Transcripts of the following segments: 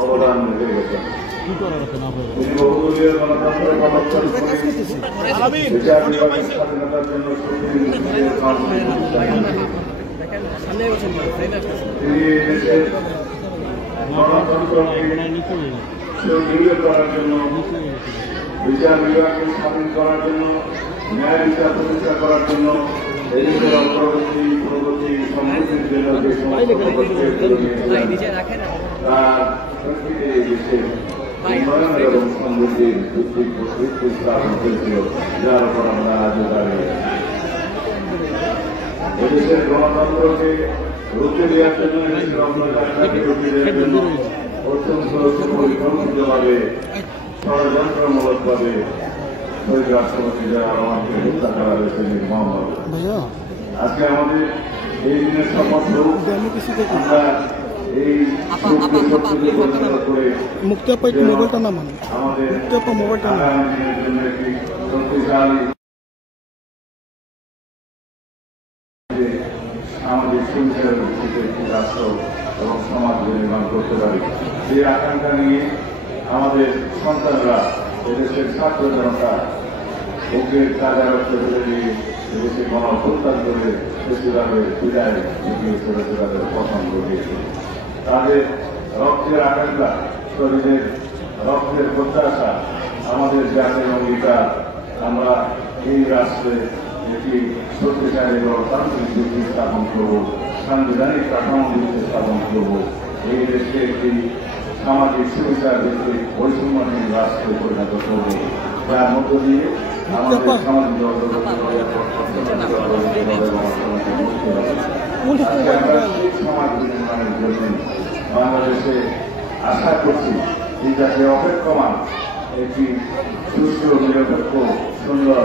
অবদান রেখে গেছেন। তিনি বহুদলীয় গণতন্ত্র প্রবর্তন করে বিচার বিভাগের স্বাধীনতার জন্য তিনি দেশের গণতন্ত্রকে সুদৃঢ় করার জন্য, বিচার বিভাগকে স্বাধীন করার জন্য, ন্যায় বিচার প্রতিষ্ঠা করার জন্য, এদেশের অগ্রগতি প্রগতি সমৃদ্ধির জন্য যে সমস্ত পদক্ষেপ তার প্রকৃতির এই দেশের উন্নয়ন এবং সমৃদ্ধির ভিত্তি স্থাপন করেছিল, যার উপর আমরা আজও দাঁড়িয়ে এদেশের গণতন্ত্রকে রুখে দেওয়ার জন্য, এদেশের অগ্রযাত্রাকে রুখে দেওয়ার জন্য অত্যন্ত সুপরিকল্পিতভাবে ষড়যন্ত্রমূলকভাবে শহীদ রাষ্ট্রপতি জিয়া রহমানকে হত্যা করা হয়েছে নির্মমভাবে। আজকে আমাদের এই দিনের শপথ আমরা এই করে আমাদের জন্য একটি শক্তিশালী আমাদের সুবিধার ভিত্তিতে একটি রাষ্ট্র এবং সমাজ নির্মাণ করতে পারি, এই আকাঙ্ক্ষা নিয়ে আমাদের সন্তানরা এদেশের ছাত্র জনতা বুকের কাজা রক্ত ফেলে দিয়ে এদেশে গণঅভ্যুত্থান করে ফেস্টিভ্যালের বিদায় ঘটিয়েছে, ফেস্টিভ্যালের পতন ঘটিয়েছে। তাদের রক্তের আকাঙ্ক্ষা, শরীরের রক্তের প্রত্যাশা, আমাদের জাতীয় অঙ্গীকার, আমরা এই রাষ্ট্রে একটি শক্তিশালী গণতান্ত্রিক ভিত্তি স্থাপন করব, সাংবিধানিক কাঠামো ভিত্তি স্থাপন করব, এই দেশকে একটি সামাজিক সুবিচার ভিত্তিক বৈষম্যহীন রাষ্ট্রে পরিণত করব, যার মধ্য দিয়ে আমাদের সামাজিক সমাজ নির্মাণের জন্য বাংলাদেশে আশা করছি এই জাতীয় অপেক্ষমান একটি সুস্থ নিরপেক্ষ সুন্দর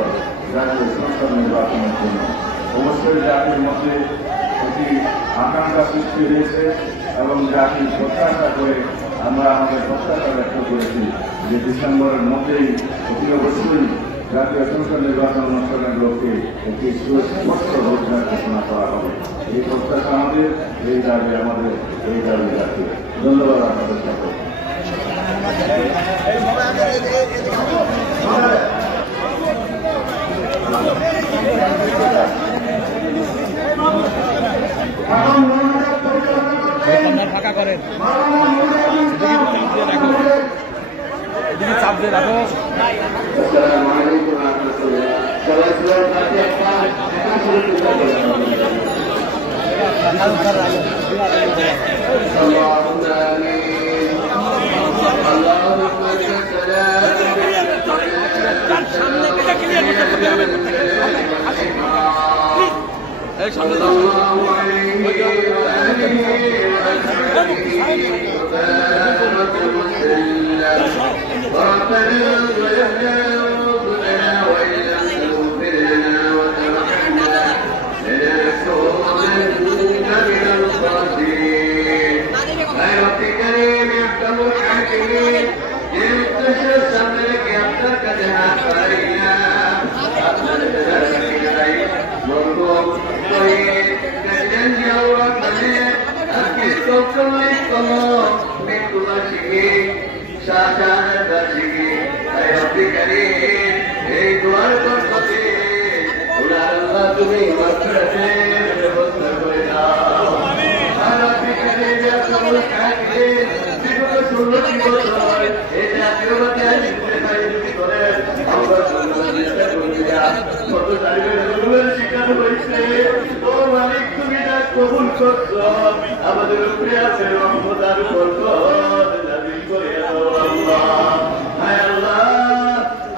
জাতীয় সংসদ নির্বাচনের জন্য অবশ্যই জাতির মধ্যে একটি আকাঙ্ক্ষা সৃষ্টি হয়েছে এবং জাতির প্রত্যাশা করে আমরা আমাদের প্রত্যাশা ব্যক্ত করেছি যে ডিসেম্বরের মধ্যেই অতি অবশ্যই জাতীয় সংসদ নির্বাচন অনুষ্ঠানের লক্ষ্যে একটি সুস্পষ্ট রোজগার ঘোষণা করা হবে। এই প্রত্যাশা আমাদের, এই দাবি আমাদের, এই দাবি জাতীয়। ধন্যবাদ আপনাদের সাথে। ফাঁকা করেন, চাপ দিয়ে রাখো। এই দোয়ার করতে তুমি ব্যবস্থা করে দাও। শিকার হয়েছে ও মালিক, তুমি না কবুল করছ, আমাদের উপরে আছে রহমতার বরকত নাযিল করে দাও আল্লাহ। হায় আল্লাহ,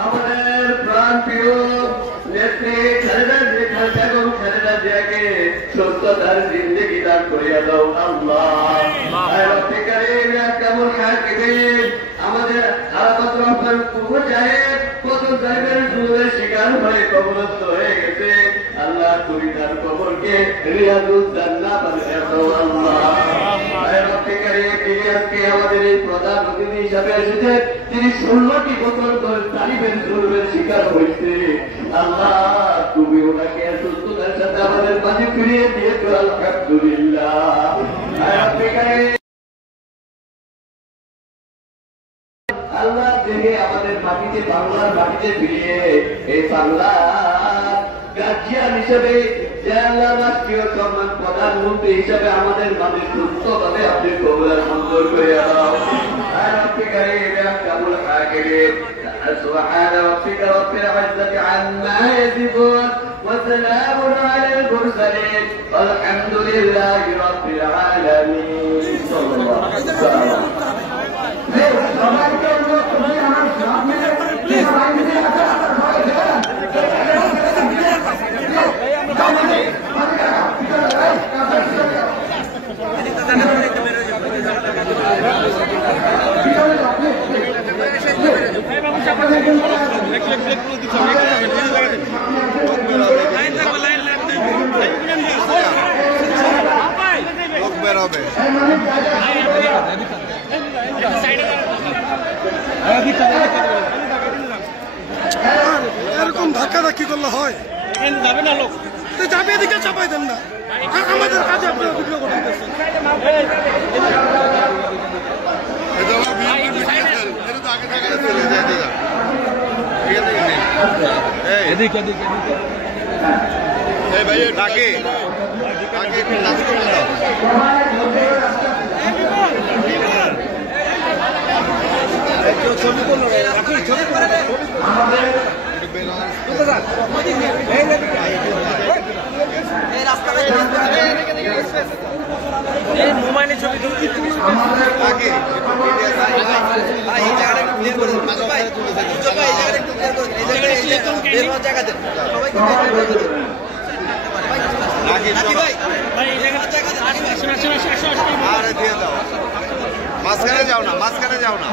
আমাদের প্রাণ প্রিয় নেত্রী খালেদা বেগম খালেদা জিয়াকে সুস্থতার জিন্দেগি দান করিয়া দাও আল্লাহ। কেমন আমাদের আরাফাত রহমান পূর্ব সাহেব কত সাহেবের জুলুমের শিকার হয়ে কবরস্থ হয়ে গেছে আল্লাহ, তুমি তার কবরকে রিয়াদুল জান্নাত বানিয়ে দাও আল্লাহ। আমাদের এই প্রধান অতিথি হিসাবে এসেছে, তিনি 16টি বছর ধরে তালিবের জুলুমের শিকার হয়েছে আল্লাহ, তুমি ওনাকে সুস্থতার সাথে আমাদের মাঝে ফিরিয়ে দিয়েছো আলহামদুলিল্লাহ। আল্লাহ দেখে আমাদের মাটিতে বাংলার মাটিতে ফিরিয়ে এই বাংলা গার্জিয়ান হিসেবে যে আল্লাহ রাষ্ট্রীয় সম্মান প্রধানমন্ত্রী হিসেবে আমাদের মাঝে সুস্থভাবে আপনি কবুল মঞ্জুর করে দাও। سبحان ربك رب العزة عما يصفون وسلام على المرسلين والحمد لله رب العالمين صلى الله عليه وسلم এরকম ধাক্কা ধাক্কি করলে হয় যাবে না লোক যাবে এদিকে চাপাই দেন না আমাদের কাজে আপনারা বিঘ্ন করতেছেন মোবাইলে ছবি মাঝখানে যাও না, মাঝখানে যাও না।